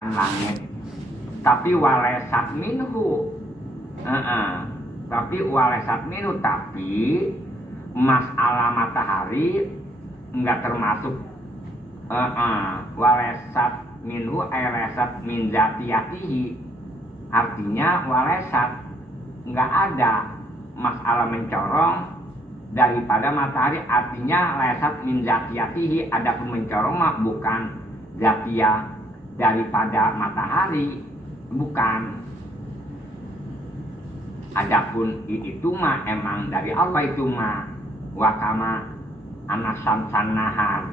langit, tapi walesat minhu, tapi walesat minhu, tapi masalah matahari enggak termasuk walesat minhu walesat min zatiyatihi, artinya walesat enggak ada masalah mencorong daripada matahari, artinya lesat min zatiyatihi, adapun mencorong mah bukan zatiyah daripada matahari, bukan. Adapun itu mah emang dari Allah, itu mah wakama anasamsan nahar.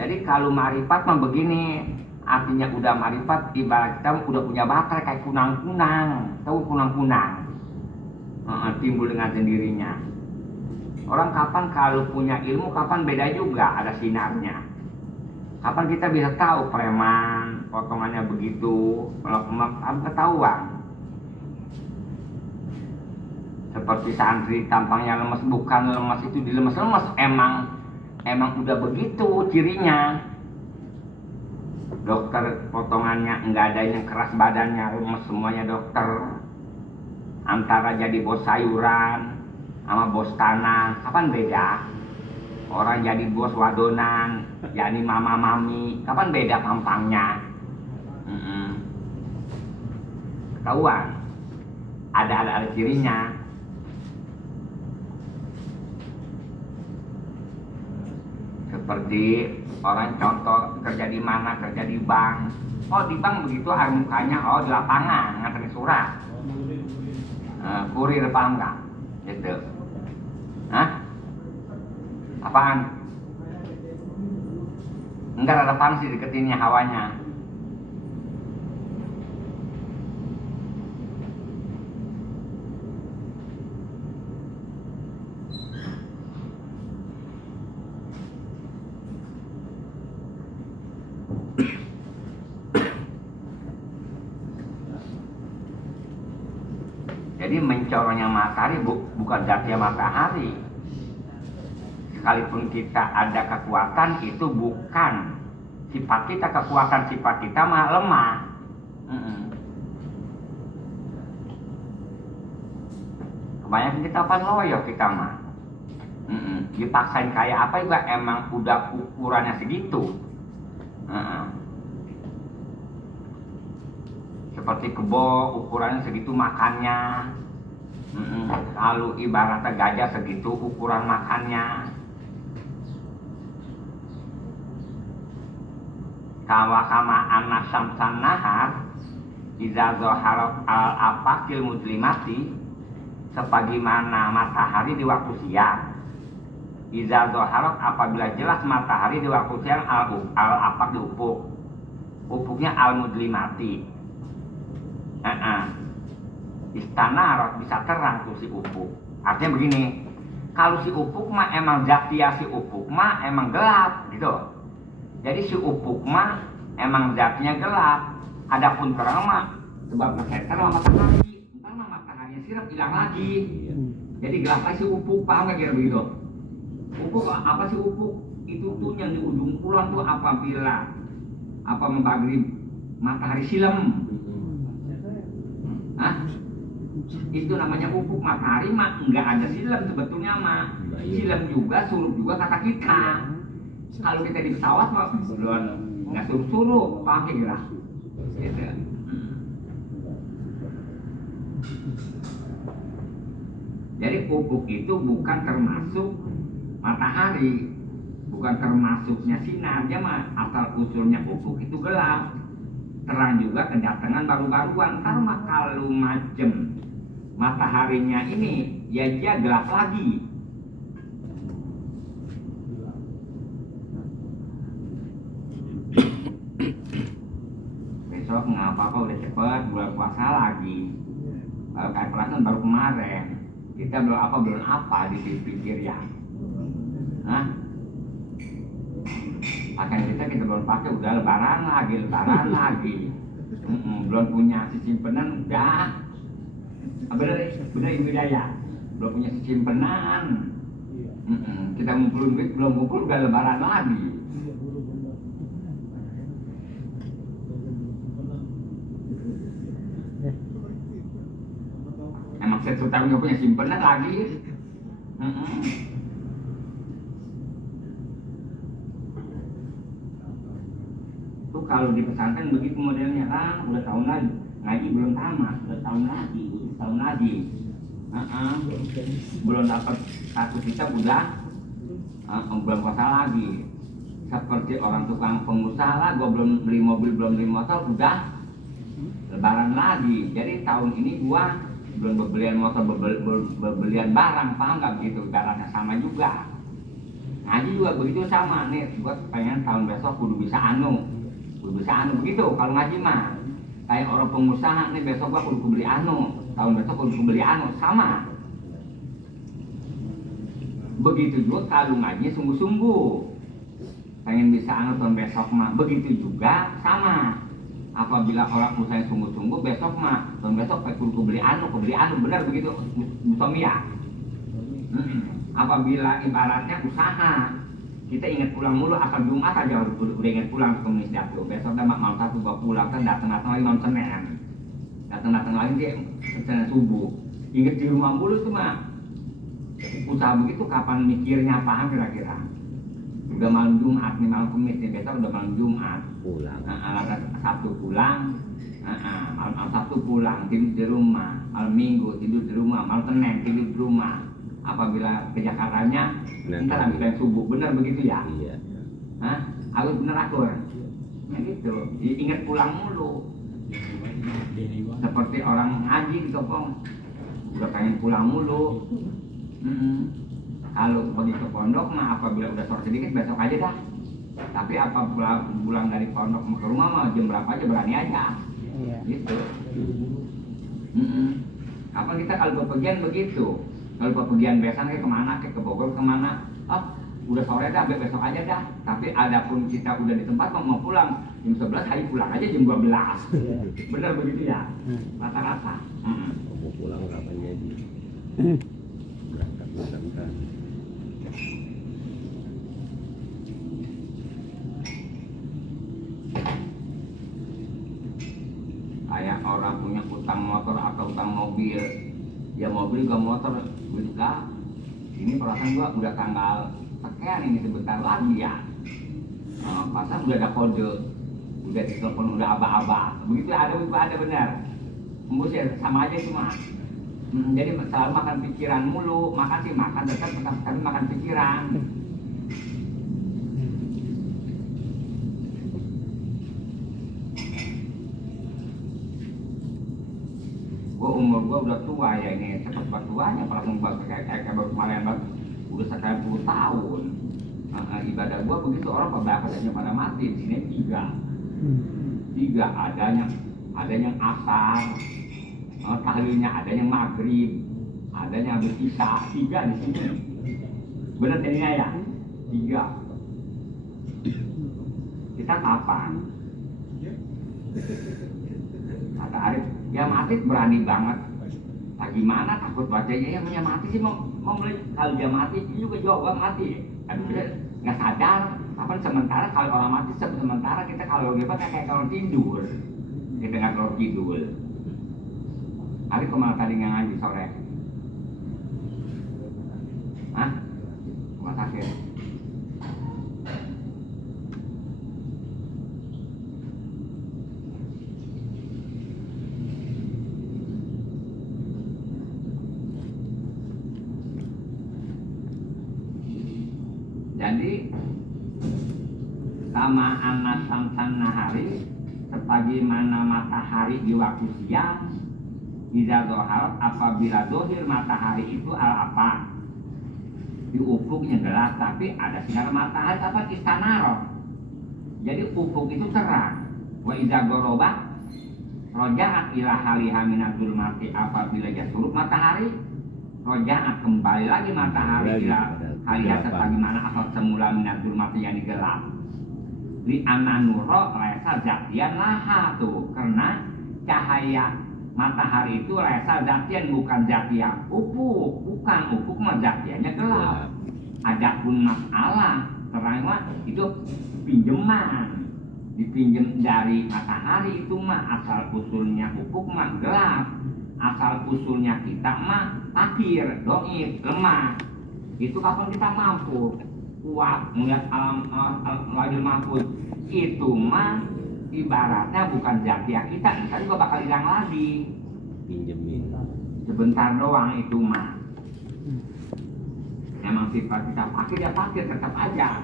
Jadi kalau marifat mah begini, artinya udah marifat ibarat kita udah punya baterai kayak kunang-kunang, tahu kunang-kunang, timbul dengan sendirinya. Orang kapan kalau punya ilmu, kapan beda juga, ada sinarnya. Kapan kita bisa tahu preman potongannya begitu, kalau ketahuan. Seperti santri tampangnya lemes, bukan lemes itu dilemes-lemes, emang udah begitu cirinya. Dokter potongannya enggak ada yang keras badannya, lemes semuanya dokter. Antara jadi bos sayuran sama bos tanah, kapan beda? Orang jadi bos wadonan, jadi mama mami, kapan beda tampangnya? Ketahuan, ada cirinya. Seperti orang contoh kerja di mana, kerja di bank. Oh di bank begitu, air mukanya, oh di lapangan nganterin surat. Kurir paham nggak? Gitu. Hah? Apaan? Enggak ada panas sih deketinnya hawanya. Jadi mencorongnya matahari bukan zatnya matahari. Sekalipun kita ada kekuatan, itu bukan sifat kita, kekuatan sifat kita mah lemah. Kebanyakan kita apa loyo kita mah. Dipaksain kayak apa juga emang udah ukurannya segitu. Seperti kebo ukurannya segitu makannya. Kalau ibaratnya gajah segitu ukuran makannya. Kawakama anasamsan nahar iza zoharot al-afakil muslimati, sebagaimana matahari di waktu siang. Iza zoharot, apabila jelas matahari di waktu siang, al-afak di ufuk, ufuknya al-muslimati, istanarot, bisa terang tuh si ufuk. Artinya begini, kalau si ufuk mah emang zatiyah, si ufuk mah emang gelap gitu. Jadi si ufuk mah emang zatnya gelap. Adapun terang mah sebab berkaitan sama matahari. Entar mah mataharinya sirap hilang lagi. Jadi gelap lagi si ufuk, paham gak kira begitu? Ufuk apa sih ufuk? Itu tuh yang di ujung kulon tuh apabila maghrib matahari silam. Hah? Itu namanya ufuk. Matahari mah enggak ada silam sebetulnya mah. Silam juga, surup juga kata kita. Kalau kita di pesawat mah belum nggak suruh-suruh, pakai gerak. Gitu. Jadi ufuk itu bukan termasuk matahari, bukan termasuknya sinarnya mah, asal usulnya ufuk itu gelap. Terang juga kedatangan baru-baruan. Karena kalau macem mataharinya ini ya dia gelap lagi. Besok nggak apa-apa, udah cepet bulan puasa lagi. Kayak perasaan baru kemarin kita belum apa dipikir ya. Akan kita belum pakai, udah lebaran lagi. Belum punya simpenan udah. Bener Ibu Daya, belum punya simpenan. Kita ngumpulin duit, belum ngumpul udah lebaran lagi. satu tahun nggak punya simpenan lagi. Tuh kalau di pesantren begitu modelnya kan, udah tahun lagi ngaji belum tamat, udah tahun lagi, belum dapat satu kitab udah belum puasa lagi. Seperti orang tukang pengusaha lah, gua belum beli mobil, belum beli motor, udah lebaran lagi. Jadi tahun ini gua belum bebelian motor, bebelian barang, paham nggak begitu? Ibaratnya sama juga. Ngaji juga begitu sama nih. Gua pengen tahun besok kudu bisa anu begitu. Kalau ngaji mah kayak orang pengusaha nih, besok gua kudu beli anu, tahun besok kudu beli anu, sama. Begitu juga kalau ngaji sungguh-sungguh. Pengen bisa anu tahun besok mah, begitu juga sama. Apabila orang usaha sungguh-sungguh, besok mah tahun besok kudu beli anu, benar begitu Mustomia. Apabila ibaratnya usaha, kita ingat pulang mulu, asal Jumat aja udah ingat pulang ke komunis dapur. Besok dah malam satu gua pulang kan, datang lagi non Senin, datang lagi dia Senin subuh. Ingat di rumah mulu tuh mah. Usaha begitu kapan mikirnya apaan kira-kira? Udah malam Jumat nih, malam Kamis nih, besok udah malam Jumat pulang, Sabtu pulang, malam Sabtu pulang, tidur di rumah, malam Minggu tidur di rumah, malam Senin tidur di rumah. Apabila ke Jakartanya ntar ambil subuh, bener begitu ya? Iya. Aku bener akur, ya gitu. Ingat pulang mulu, seperti orang ngaji gitu kong, udah pengen pulang mulu. Kalau pergi ke pondok mah apabila udah sore sedikit besok aja dah. Tapi apabila pulang dari pondok ke rumah mah jam berapa aja berani aja. Iya. Gitu. Kapan kita kalau bepergian begitu. Kalau bepergian besan ke kemana, ke Bogor kemana? Udah sore dah, besok aja dah. Tapi adapun kita udah di tempat mau pulang jam 11, ayo pulang aja jam 12. Iya. Benar begitu ya? Rata-rata. Mau pulang kapan jadi? Berangkat makan. Kayak orang punya utang motor atau utang mobil, ya mobil ke motor juga. Ini perasaan gua udah tanggal sekian ini sebentar lagi ya. Masa udah ada kode, udah ditelepon, udah aba-aba. Begitu ada benar. Embus ya sama aja cuma. Jadi selalu makan pikiran mulu, makan sih makan tetap tapi makan pikiran. Umur gua udah tua ya, ini cepat tuanya, langsung kayak baru kemarin udah sekian 10 tahun. Ibadah gua begitu, orang beberapa saja pada mati, di sini tiga adanya asar, tahlilnya adanya maghrib, adanya habis isya, 3 di sini. Benar jadinya ya, 3. Kita kapan? Kata Arif, ya mati berani banget. Gimana takut bacanya ya mati sih mau mulai kalau dia mati juga jawab mati. Aduh nggak sadar. Apa sementara kalau orang mati sementara kita kalau hebat kayak kalau tidur. Kita nggak kalau tidur. Arif kemana tadi nggak ngaji sore? Rumah sakit. Jadi sama anak samsan nahari, sebagaimana matahari di waktu siang, iza zohar, apabila dohir matahari itu apa? Di ufuknya gelap, tapi ada sinar matahari apa istanarot. Jadi ufuk itu terang. Wa iza goroba, rojaat ila haliha minadul mati, apabila jasuruk matahari, rojaat kembali lagi matahari ila haliha sebagaimana asal semula minadul mati yang gelap. Li ananuro resa zatian laha tuh, karena cahaya matahari itu resa zatian bukan zatian ufuk, bukan ufuk mah zatiannya gelap. Adapun masalah terang mah itu pinjaman. dipinjam dari matahari itu mah asal usulnya upuk mah gelap, asal usulnya kita mah fakir, doib, lemah. Itu kapan kita mampu kuat melihat alam lahir mahfuz itu mah ibaratnya bukan zatiah kita, kita juga bakal hilang lagi. Pinjemin. Sebentar doang itu mah. Emang sifat kita fakir ya fakir tetap aja.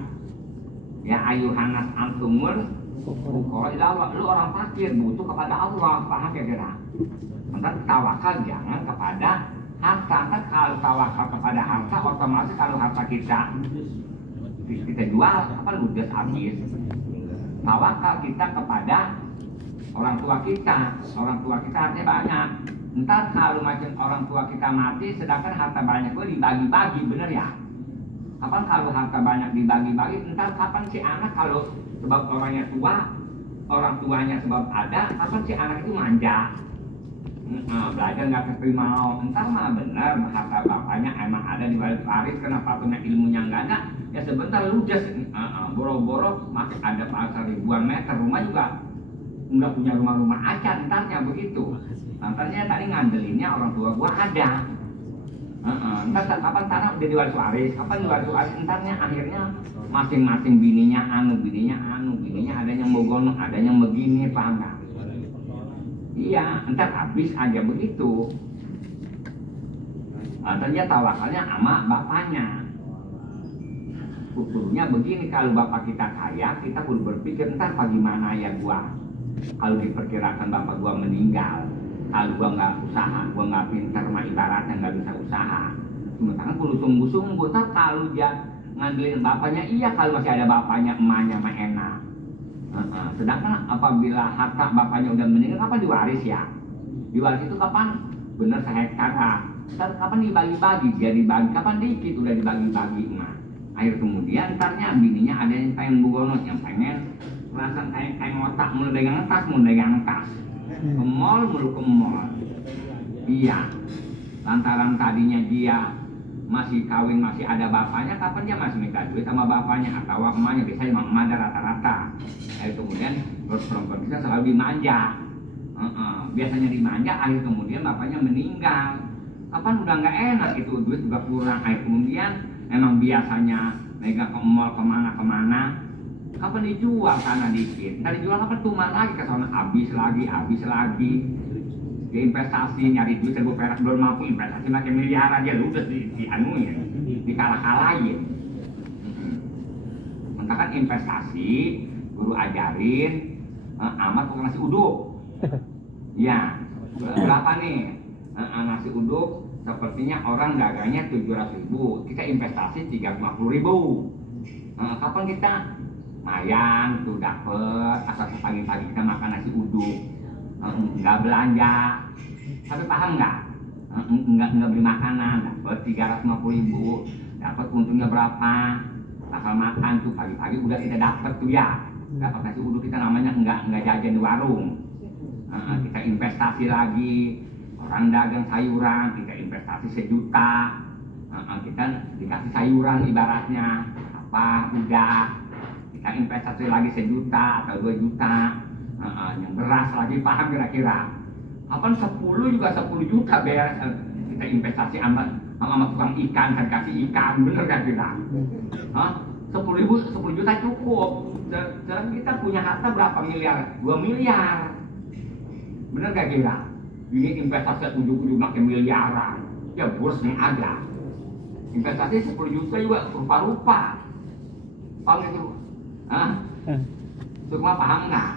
Ya ayuhanas antumul kalau ilallah, lu orang fakir butuh kepada Allah, paham ya kira? Maka tawakal jangan kepada harta. Kan kalau tawakal kepada harta otomatis kalau harta kita jual apa ludes habis. Tawakal kita kepada orang tua kita artinya banyak. Ntar kalau macam orang tua kita mati sedangkan harta banyak gue dibagi-bagi, bener ya? Kapan kalau harta banyak dibagi-bagi, ntar kapan si anak kalau sebab orangnya tua, orang tuanya sebab ada, kapan si anak itu manja? Belajar nggak keterima, entar mah bener harta bapaknya emang ada di balik waris, kenapa punya ilmunya nggak ada? Ya sebentar ludes, boro-boro masih ada pasar ribuan meter, rumah juga nggak punya rumah-rumah acan, entarnya begitu. Entarnya tadi ngandelinnya orang tua gua ada. Entar kapan tanah udah di waris waris, kapan di waris waris, entarnya akhirnya masing-masing bininya ada yang bogono, ada yang begini, paham nggak? Iya, entar habis aja begitu. Ternyata tawakalnya sama bapaknya. Ukurnya begini, kalau bapak kita kaya, kita kudu berpikir entar bagaimana ya gua. Kalau diperkirakan bapak gua meninggal, kalau gua nggak usaha, gua nggak pintar, mah ibaratnya nggak bisa usaha. Sementara kudu sungguh-sungguh, entar kalau dia ngandelin bapaknya, iya kalau masih ada bapaknya, emaknya mah enak. Sedangkan apabila harta bapaknya udah meninggal, kapan diwaris ya? Diwaris itu kapan? Bener sehektar. Kapan dibagi-bagi? Dia dibagi, kapan dikit udah dibagi-bagi mah. Akhir kemudian entarnya bininya ada yang pengen bugono, yang pengen perasaan kayak ngotak, mulai dagang tas. Ke mall, mulu ke mall. Iya. Lantaran tadinya dia masih kawin, masih ada bapaknya, kapan dia masih minta duit sama bapaknya atau emaknya, biasanya emak ada rata-rata. Kemudian terus perempuan kita selalu dimanja. Biasanya dimanja, akhir kemudian bapaknya meninggal. Kapan udah nggak enak itu, duit juga kurang. Akhir kemudian emang biasanya mereka ke mall kemana, kapan dijual tanah dikit, ntar dijual kapan tumbang lagi ke sana, habis lagi. Dia investasi nyari duit 1.000 perak belum mampu, investasi makin miliaran dia udah dianuin, dikalah-kalahin. Kan investasi guru ajarin amat bukan nasi uduk. Ya, berapa nih nasi uduk? Sepertinya orang dagangnya 700.000, kita investasi 350.000. Kapan kita mayang tuh dapet asal pagi-pagi kita makan nasi uduk, nggak belanja, tapi paham nggak? Nggak beli makanan, dapet 350.000, dapet untungnya berapa? Asal makan tuh pagi-pagi udah kita dapet tuh ya, dapat nasi uduk kita namanya nggak jajan di warung. Kita investasi lagi, orang dagang sayuran, kita investasi 1 juta, kita dikasih sayuran ibaratnya apa udah, kita investasi lagi 1 juta atau 2 juta, yang beras lagi, paham kira-kira? Kapan 10 juga 10 juta beres, kita investasi sama tukang ikan, kan kasih ikan, bener gak kira? 10 juta cukup. Dan kita punya harta berapa miliar? 2 miliar. Bener gak kira? Ini investasi ujung-ujung makin miliaran. Ya bos yang ada. Investasi 10 juta juga rupa-rupa. Paham itu? Itu mah paham nggak?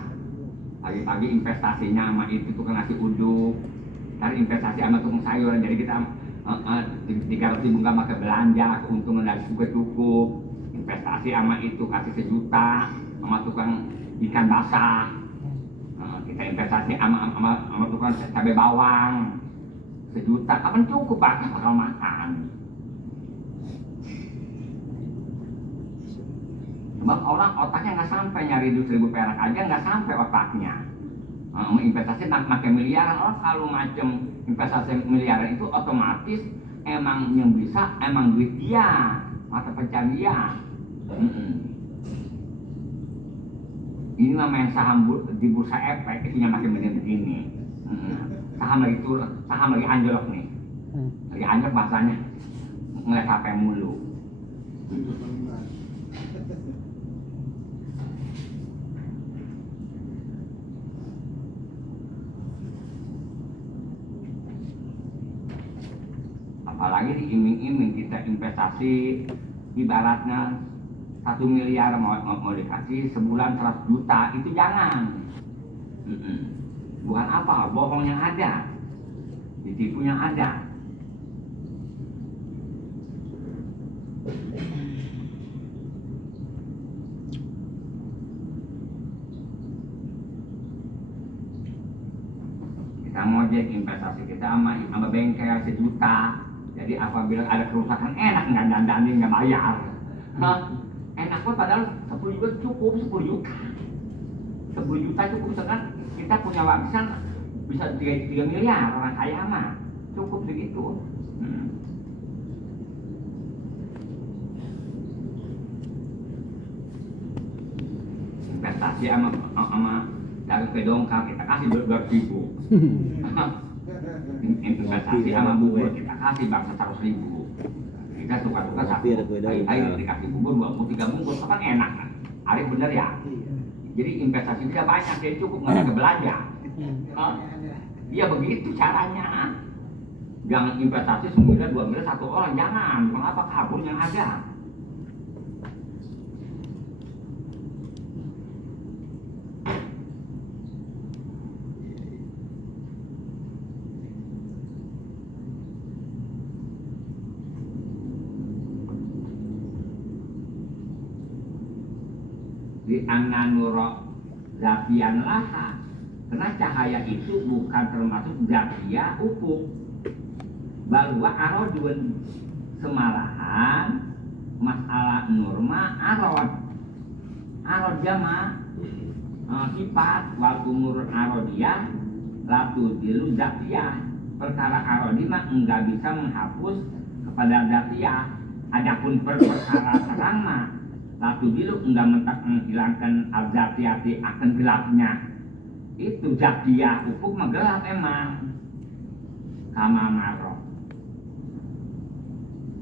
Pagi-pagi investasinya sama itu tukang nasi uduk, cari investasi sama tukang sayuran, jadi kita 300.000 nggak pakai belanja, keuntungan dari juga cukup. Investasi sama itu kasih 1 juta sama tukang ikan basah, kita investasi sama tukang cabai bawang 1 juta, kapan cukup pak bakal makan? Sebab orang otaknya nggak sampai nyari duit 1.000 perak aja nggak sampai otaknya. Investasi pakai miliaran, orang kalau macam investasi miliaran itu otomatis emang yang bisa emang duit dia, mata pencarian dia. Ini mah main saham di bursa efek, isinya masih begini. Saham lagi anjlok nih. Lagi anjlok bahasanya. Ngeliat HP mulu. Apalagi diiming-iming kita investasi ibaratnya 1 miliar mau dikasih sebulan 100 juta, itu jangan. Bukan apa, bohong yang ada, ditipu yang ada. Kita ngojek investasi kita sama bengkel 1 juta. Jadi apabila ada kerusakan enak nggak dandanin nggak bayar. Enak kok padahal 10 juta cukup, 10 juta. 10 juta cukup, sedangkan kita punya warisan bisa 3 miliar, orang kaya mah cukup segitu. Investasi sama dari pedongkal kita kasih 200.000. Investasi sama bubur kita kasih bangsa 100.000. Kita suka-suka satu, ayo dikasih bubur 2-3 bungkus, kan enak kan? Arif bener ya? Jadi investasi kita banyak, jadi cukup nggak ada belanja. Iya begitu caranya. Jangan investasi 1 miliar, 2 miliar satu orang, jangan. Mengapa kabur yang ada? Di anganuro zatian laha, karena cahaya itu bukan termasuk zatia ufuk, bahwa arodun semalahan masalah nurma arod jama sifat wal umur arodia latu dilu zatia, perkara arodi mah enggak bisa menghapus kepada zatia. Adapun perkara terang mah latu bilu enggak mentak menghilangkan al-zatiyati akan gelapnya. Itu zatiyah ufuk mah gelap emang. Kama marok.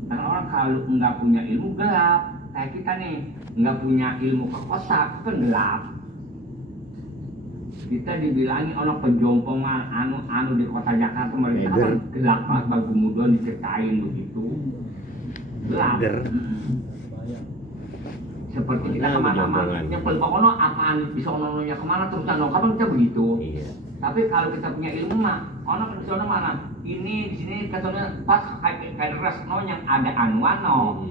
Dan orang kalau enggak punya ilmu gelap, kayak kita nih enggak punya ilmu ke kotak kan gelap. Kita dibilangi orang penjompongan anu di kota Jakarta mereka kan gelap banget, bagu muda diceritain begitu. Gelap. Seperti kita kemana-mana, yang pokoknya apaan bisa ononya kemana terus kapan kita begitu. Iya. Tapi kalau kita punya ilmu mah, ono ke sana mana? Ini di sini katanya pas kayak resno yang ada anuano,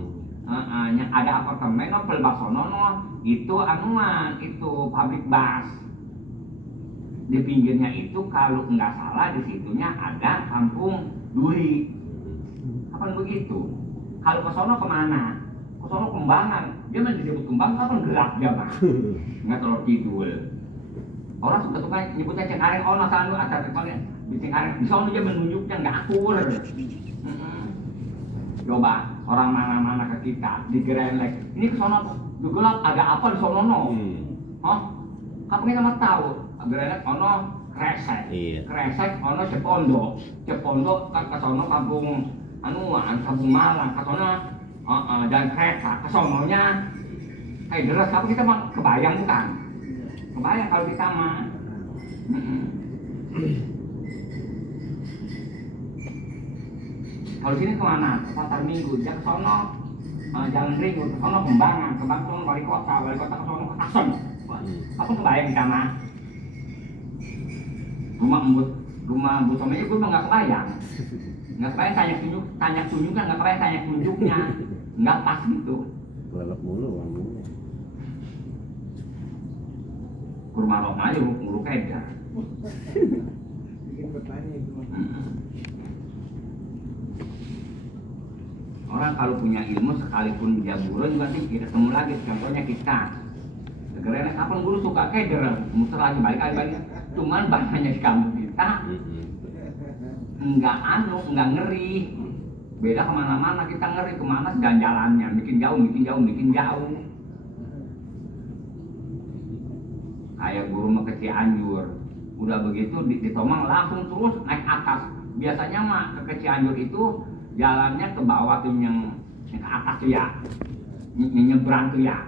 yang ada apartemen no pelbasono no, itu anuan itu pabrik bas. Di pinggirnya itu kalau nggak salah di situnya ada kampung duri. Kapan begitu? Kalau ke sana kemana? Sono kembangan, dia mah disebut kembang, kapan gelap dia mah, nggak terlalu kidul. Orang suka nyebutnya Cengkareng, orang selalu ada tempatnya di Cengkareng, di sono dia menunjuknya nggak akur. Coba orang mana-mana ke kita di Gerenlek, ini ke sono gelap, ada apa di sono no? Kapan kita mah tahu, Gerenlek ono Kresek, Kresek ono Cepondo ke sono kampung kampung Malang, ke sono dan kereta kesononya kayak deras, tapi kita mah kebayang bukan? Kebayang kalau kita mah. Kalau sini kemana? Ke Pasar Minggu, dia ke sono Jalan Ringu, ke sono Kembangan, sono wali kota ke sono ke Takson. Apa kebayang kita mah? Rumah Mbut Somenya gue mah nggak kebayang. Nggak kebayang tanya tunjuknya, nggak kebayang tanya tunjuknya. Nggak pas gitu. Lelep mulu wanginya. Kurma lok aja nguruk aja. Bikin bertanya itu. Orang kalau punya ilmu sekalipun dia buron juga sih kita ketemu lagi. Contohnya kita. Segeranya kapan guru suka keder, muter lagi balik. Cuman bahasanya di kampung kita enggak ngeri. Beda kemana-mana, kita ngeri kemana dan jalannya, bikin jauh. Kayak guru mau ke Cianjur, udah begitu di Tomang langsung terus naik atas. Biasanya mah ke Cianjur itu jalannya ke bawah tuh yang ke atas tuh ya, nyebrang tuh ya,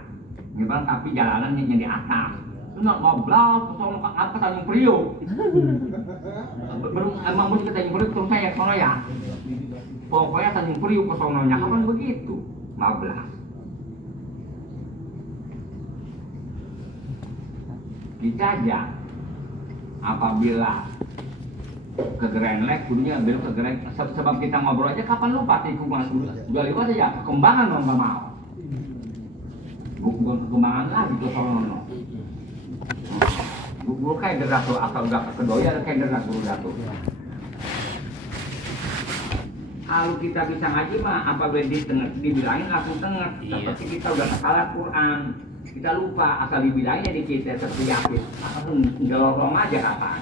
nyebrang tapi jalanannya di atas. Itu nggak ngobrol, soal apa Tanjung Priok. Emang mesti ke Tanjung Priok terus saya sono ya. Pokoknya Tanjung Priok ke sononya kapan begitu, 15. Kita aja apabila ke Grenlek, kudunya belok ke Grenlek. Sebab kita ngobrol aja kapan lupa tikungan udah lewat aja kekembangan dong nggak mau. Bukan kekembangan lagi ke sono. Guru kayak deras tuh, asal udah kedoya kayak deras guru tuh. Kalau kita bisa ngaji mah apabila dibilangin langsung tengah. Seperti kita udah salah Quran, kita lupa asal dibilangin di kita seperti yakin. Langsung ngelorong aja kapan.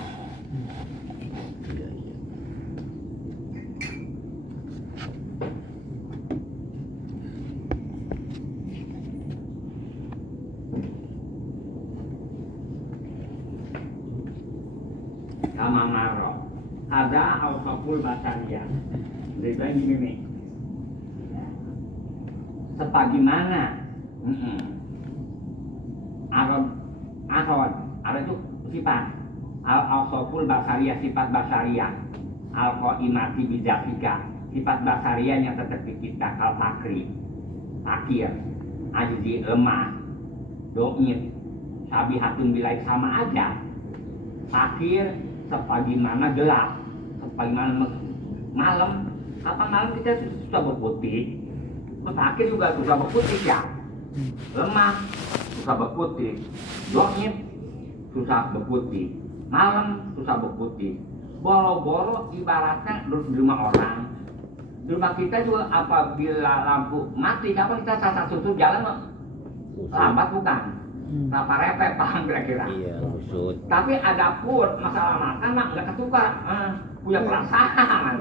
Sama marok ada al-fakul basaria dari bilang gini nih sebagaimana Arad itu sifat al-fakul basaria, sifat basaria al-qaimati bidzafika, sifat basaria yang tetap di kita kal fakri fakir ajizi lemah do'it sabihatun bilaik sama aja fakir sebagaimana gelap, sebagaimana malam. Kapan malam kita susah berputih, fakir juga susah berputih ya, lemah susah berputih, do'it susah berputih, malam susah berputih. Boro-boro ibaratnya di rumah orang, di rumah kita juga apabila lampu mati, kapan kita sasar susut jalan lambat bukan? Kenapa repet paham kira-kira? Iya, usut. Tapi ada pun masalah makan mah nggak ketukar, punya perasaan.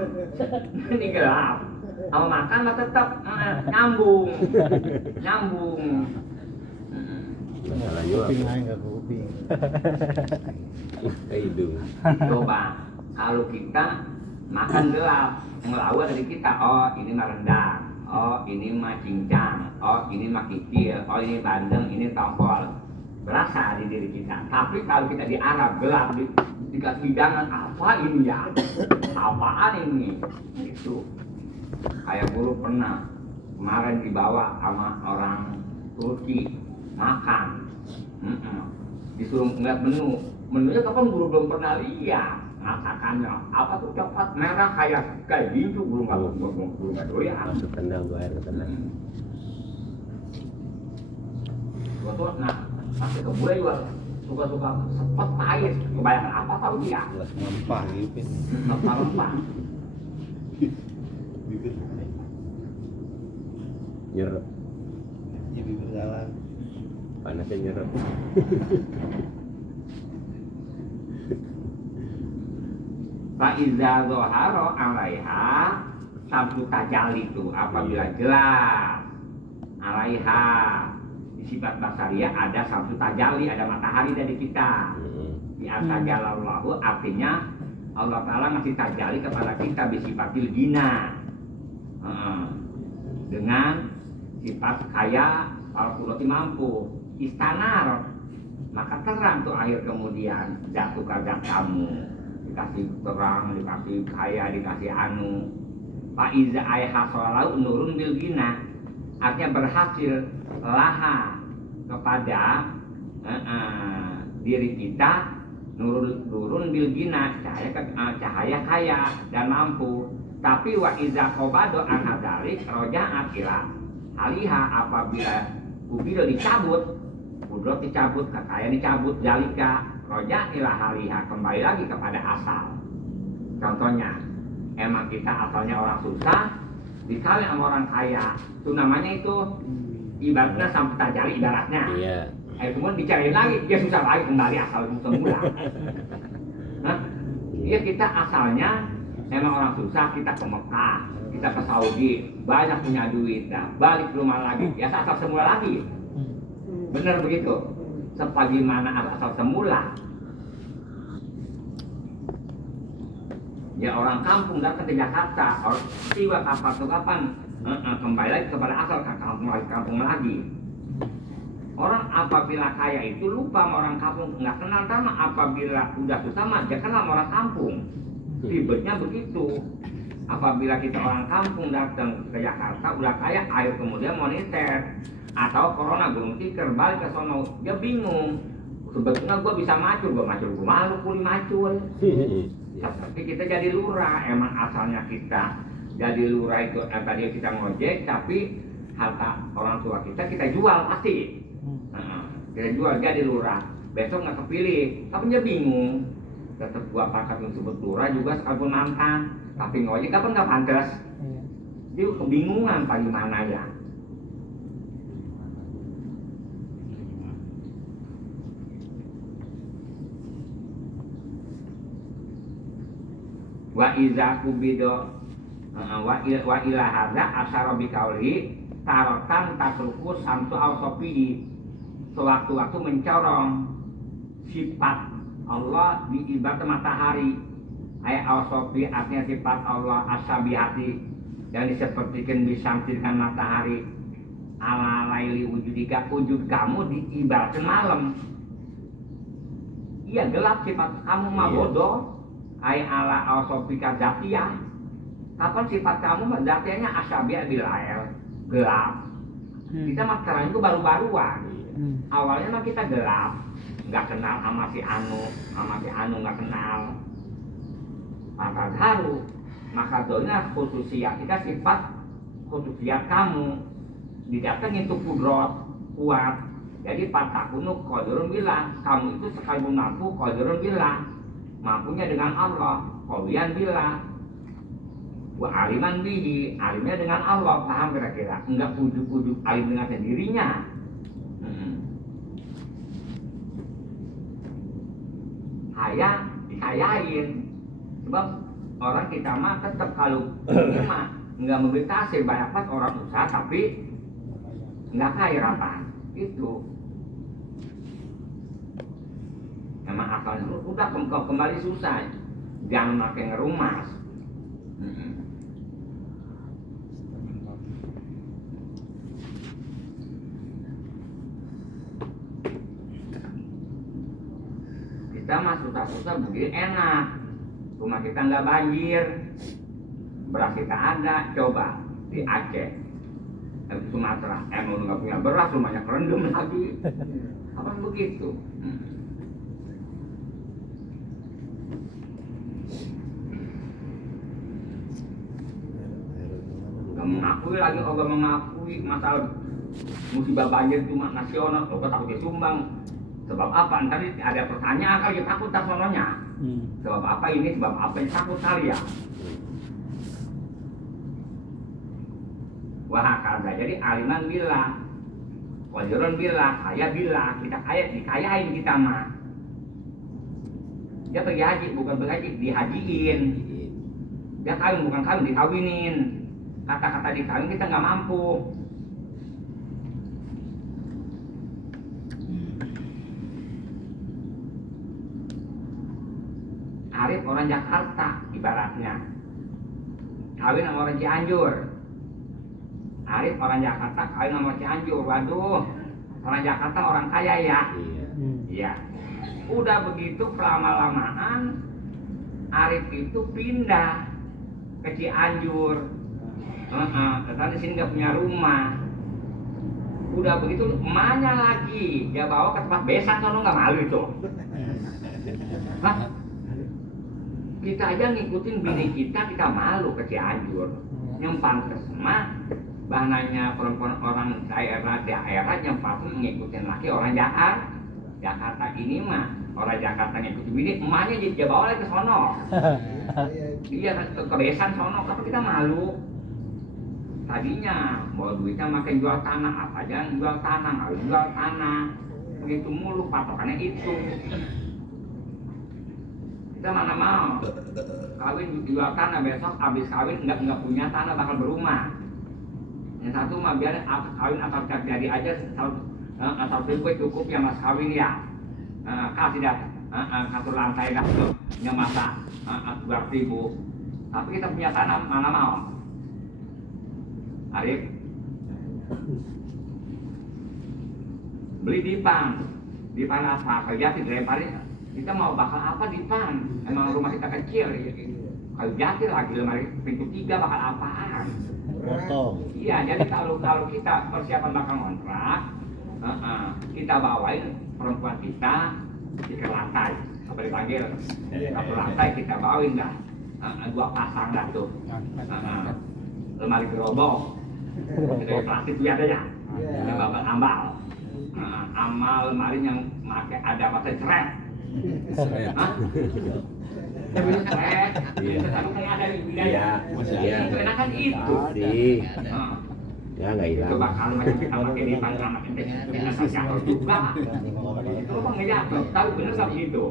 Ini gelap. Kalau makan mah tetap nyambung. Masalah juga. Kuping aja nggak kuping. Ke hidung. Coba kalau kita makan gelap, ngelawan dari kita, oh ini mah rendang, oh ini mah cincang, oh ini mah kikil, oh ini bandeng, ini tongkol. Berasa di diri kita. Tapi kalau kita di Arab gelap dikasih hidangan, apa ini ya? Apaan ini? Itu kayak guru pernah kemarin dibawa sama orang Turki makan, disuruh ngeliat menunya kapan guru belum pernah lihat masakannya. Apa tuh coklat merah kayak gitu guru nggak doyan. Masuk tendang gua air ke tendang. Betul, nah masih ke bule juga suka-suka sepet pahit, kebanyakan apa tahu dia? Gelas ngampah gitu. Rempah-rempah. Bibir. Nyerep. Ya bibir jalan. Panasnya nyerep. Fa'iza zoharo alaiha sabtu tajali itu apabila jelas alaiha di sifat basaria ada sabtu tajali, ada matahari dari kita. Di asajalallahu artinya Allah Ta'ala masih tajali kepada kita bisifatil gina, dengan sifat kaya al-qudrati mampu istanar, maka terang tuh akhir kemudian jatuh kagak kamu dikasih terang, dikasih kaya, dikasih anu. Fa'iza aiha sholau nurun bil gina, artinya berhasil laha kepada diri kita nurun bil gina, cahaya kaya dan mampu. Tapi wa iza qobado anhadalik rojaat ila haliha, apabila kubido dicabut, kudrot dicabut, kekayaan dicabut, jalika roja ila haliha, kembali lagi kepada asal. Contohnya, emang kita asalnya orang susah, dikali sama orang kaya, itu namanya itu ibaratnya sampai tajali ibaratnya. Iya. Kemudian dicari lagi, dia susah lagi kembali asal semula. Iya, kita asalnya memang orang susah, kita ke Mekah, kita ke Saudi, banyak punya duit, nah, balik ke rumah lagi, ya asal semula lagi. Bener begitu. sebagaimana asal semula. Ya orang kampung datang ke Jakarta, orang tiba kapan kembali lagi kepada asal kampung lagi. Orang apabila kaya itu lupa sama orang kampung, nggak kenal sama. Apabila udah susah mah dia kenal sama orang kampung. Ribetnya begitu. Apabila kita orang kampung datang ke Jakarta udah kaya, ayo kemudian moneter atau corona gunung tikar balik ke sono, dia bingung. Sebetulnya gua bisa macul, gua malu kuli macul. Tapi kita jadi lurah, emang asalnya kita jadi lurah itu tadi kita ngojek, tapi harta orang tua kita jual pasti. Kita jual jadi lurah, besok nggak kepilih, tapi dia bingung. Tetap gua pakat disebut lurah juga sekalipun mantan, tapi ngojek kapan nggak pantas. Dia kebingungan pak gimana ya. Wa iza kubido wa ila hadza asyara bi qauli tarotan tasruku samsu al-sofi. Sewaktu-waktu mencorong sifat Allah di ibarat matahari. Ayat al-sofi artinya sifat Allah asabihati yang disepertikan disampirkan matahari. Ala laili wujudika, wujud kamu diibaratkan malam. Iya gelap sifat kamu mah bodoh. Ay ala al-sofika zatiyah. Kapan sifat kamu zatiyahnya asabiyah bilael, gelap. Kita mah sekarang itu baru-baruan. Awalnya mah kita gelap, nggak kenal sama si Anu nggak kenal. Maka haru, maka doanya khususiyat kita sifat khususiyat kamu. Didatengin itu kudrot kuat. Jadi patakunu qadirun bilang, kamu itu sekalipun mampu qadirun bilang. Mampunya dengan Allah, qawiyan billah. Wa aliman bihi, alimnya dengan Allah, paham kira-kira? Enggak ujuk-ujuk alim dengan sendirinya. Haya dikayain. Sebab orang kita mah tetap kalau ini mah enggak membatasi banyak banget orang usaha tapi enggak kaya rata. Itu. Emang akalnya udah kembali susah, jangan makin ngerumas. Kita mah susah-susah begini enak, rumah kita nggak banjir, beras kita ada, coba di Aceh, di Sumatera, emang nggak punya beras, rumahnya kerendam lagi, apa begitu? Mengakui lagi, ogah mengakui masalah musibah banjir cuma nasional, ogah takut disumbang. Sebab apa? Nanti ada pertanyaan kali takut tak sononya. Sebab apa ini? Sebab apa yang takut kali ya? Wah kagak. Jadi aliman bilang, qadirun bilang, kaya bilang, kita kaya dikayain kita mah. Dia pergi haji bukan berhaji, dihajiin. Dia kawin bukan kawin, dikawinin. Kata-kata dikawin kita nggak mampu. Arif orang Jakarta ibaratnya, kawin sama orang Cianjur. Arif orang Jakarta kawin sama Cianjur. Waduh, orang Jakarta orang kaya ya. Iya. Udah begitu lama-lamaan Arif itu pindah ke Cianjur. Karena di sini nggak punya rumah. Udah begitu emaknya lagi dia bawa ke tempat besan, sono nggak malu itu. Hah? Kita aja ngikutin bini kita malu ke Cianjur. Yang pantes mah bahannya perempuan orang daerah yang patut ngikutin laki orang Jakarta ini mah orang Jakarta ngikutin bini, emaknya dia bawa lagi ke sono. Dia ke besan sono, tapi kita malu. Tadinya bawa duitnya makin jual tanah, apa aja jual tanah, jual tanah. Begitu mulu patokannya itu. Kita mana mau kawin jual tanah, besok habis kawin nggak punya tanah bakal berumah. Yang satu mah biar kawin asal jadi aja 100.000 cukup ya mas kawin ya. Kasih dah satu lantai dah tuh yang masa 200.000. Tapi kita punya tanah mana mau? Arif beli dipan apa? Kayu jati dilemparin. Kita mau bakal apa dipan? Emang rumah kita kecil. Kayu jati lagi lemari pintu 3 bakal apaan? Potong. Iya, jadi kalau kita persiapan bakal kontrak, kita bawain perempuan kita ke lantai, apa dipanggil? Satu lantai kita bawain dah, 2 pasang dah tuh, lemari gerobok, dari plastik itu ada ya, yang babak ambal, amal lemari yang pakai ada masa ceret, ceret, sekarang kayak ada di Iya, iya. kenakan itu. Di. Ya nggak hilang. Coba kalau macam kita pakai di pantai anak ente, kita jatuh juga. Itu bang nggak jatuh, tapi bener nggak begitu?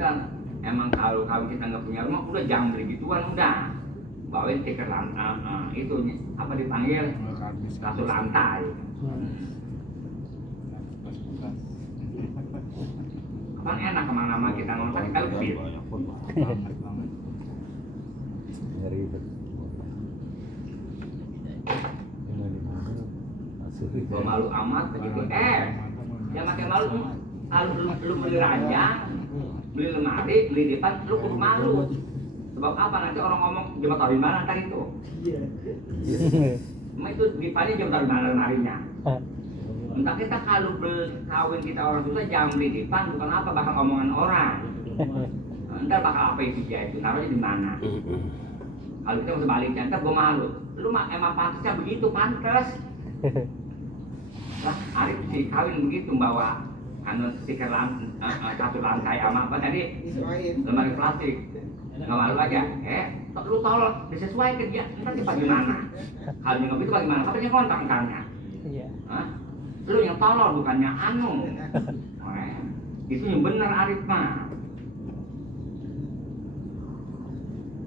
Dan emang kalau kita nggak punya rumah, udah jangan beli gituan udah. Bawain tikar lantai, itu apa dipanggil? Kasur lantai. Kan enak kemana-mana kita nonton kita lebih. Ribet. Gua malu amat begitu. Yang makin malu kalau lu beli ranjang, beli lemari, beli depan, lu kudu malu. Sebab apa nanti orang ngomong jam tahu di mana ntar itu. Emang itu depannya jam tahu di mana lemarinya. Entah kita kalau kawin kita orang susah jangan beli depan, bukan apa bakal omongan orang. Ntar bakal apa itu dia itu, naruhnya di mana. Kalau kita mau sebaliknya, ntar gue malu. Lu emang pantasnya begitu, pantas. Lah, Arif si kawin begitu bawa stiker satu lantai sama apa tadi lemari plastik. Nggak malu aja. Lu tolong disesuaikan dia. Ntar dia bagaimana? Kalau yang begitu bagaimana? Katanya kontak ntarnya. Lu yang tolong bukannya anu. Itu yang benar Arif mah.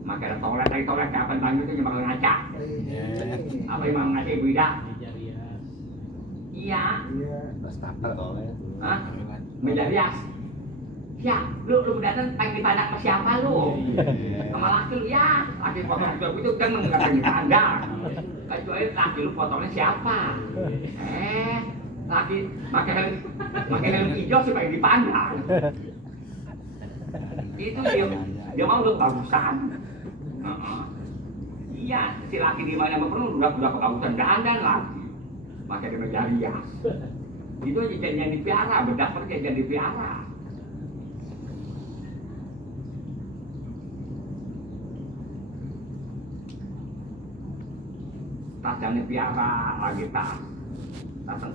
Makanya tolak dari tolak kapan lanjutnya bakal ngacak. Apa yang mau ngacak ibu Ida? Iya. Hah? Meja rias. Ya, lu datang pengen dipandak ke siapa lu? Sama laki lu ya, laki potong itu kan nggak pengen dipandak. Kecuali laki lu potongnya siapa? Laki pakai helm hijau sih pengen dipandang. Itu dia mau udah bagusan. Iya, si laki di mana perlu udah kebagusan dandan lagi. Pakai di meja rias. Itu jajan dipiara, bedak per jajan dipiara. Tas yang dipiara lagi tas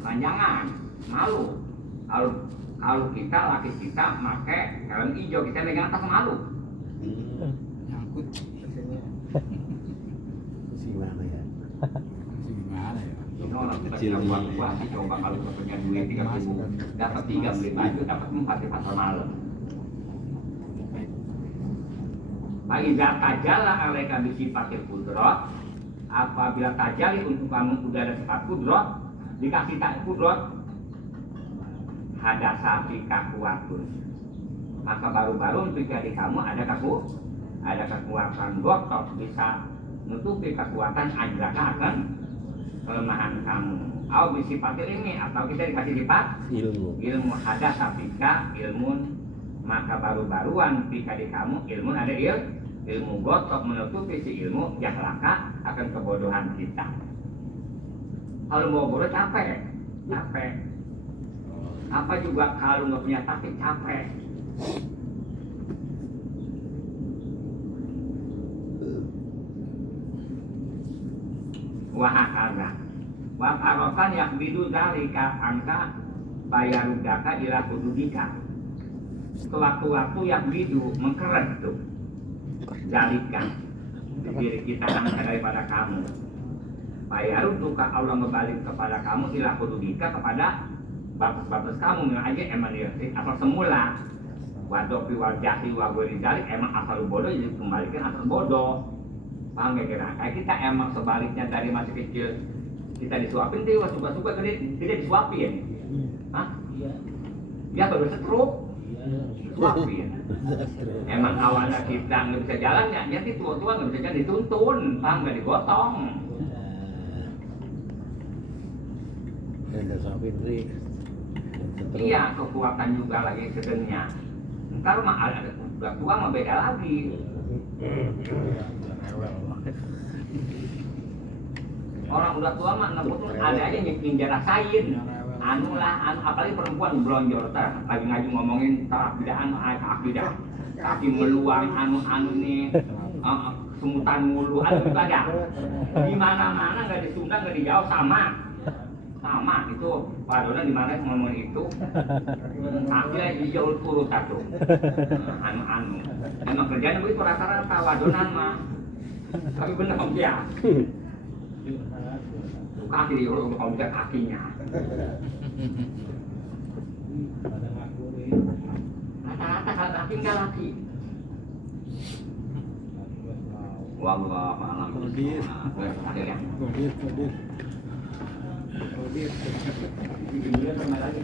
panjangan, malu. Kalau kita laki kita pakai helm hijau, kita megang tas malu. Nyangkut. Gimana ya? Orang kecil buat coba kalau punya duit 3.000, dapat 3 beli baju, dapat 4 di pasar malam. Faiza tajalla alaika bisifatil qudrat, apabila tajali untuk kamu udah ada sifat kudrat, dikasih tak kudrat, ada sapi kakuatun, maka baru-baru untuk jadi kamu ada kekuatan gotok bisa nutupi kekuatan ajraka akan kelemahan kamu. Au bisifatil ini atau kita dikasih sifat ilmu ada sapika ilmun, maka baru-baruan pika di kamu ilmu ada ilmu gotok menutupi si ilmu yang laka akan kebodohan kita. Kalau mau bodoh capek. Apa juga kalau nggak punya taktik capek. Wahakaza. Wakarokan yang bidu dari angka bayarudaka ila kududika. Sewaktu-waktu yang bidu mengkeret tuh. Jalikan diri kita angka daripada kamu. Bayaruduka Allah ngebalik kepada kamu ila kududika kepada batas-batas kamu yang aja emang dia asal semula. Wadopi wajati wagori jalik emang asal bodoh jadi kembalikan asal bodoh. Paham gak kira? Kayak kita emang sebaliknya dari masih kecil kita disuapin dia suka-suka dia disuapin. Hah? Dia baru stroke disuapin. Emang awalnya kita nggak bisa jalan ya, nanti tua-tua nggak bisa jalan dituntun, paham nggak digotong. Ada suapin Ri. Iya, kekuatan juga lagi sebenarnya. Ntar mah ada udah tua mah beda lagi. Orang udah tua mah neput ada aja yang rasain. Anu apalagi perempuan blonjor lagi ngaji ngomongin takbidaan akidah. Kaki meluang anu nih semutan mulu itu ada. Di mana-mana nggak di Sunda nggak di Jawa sama itu padahal di mana ngomong itu akhirnya dijauh turun satu anu emang kerjanya begitu rata-rata wadonan mah tapi bener om dia kaki di om dia kakinya rata-rata kalau kaki enggak laki wallah alam Kodit. akhirnya Kodit. Ini sama lagi.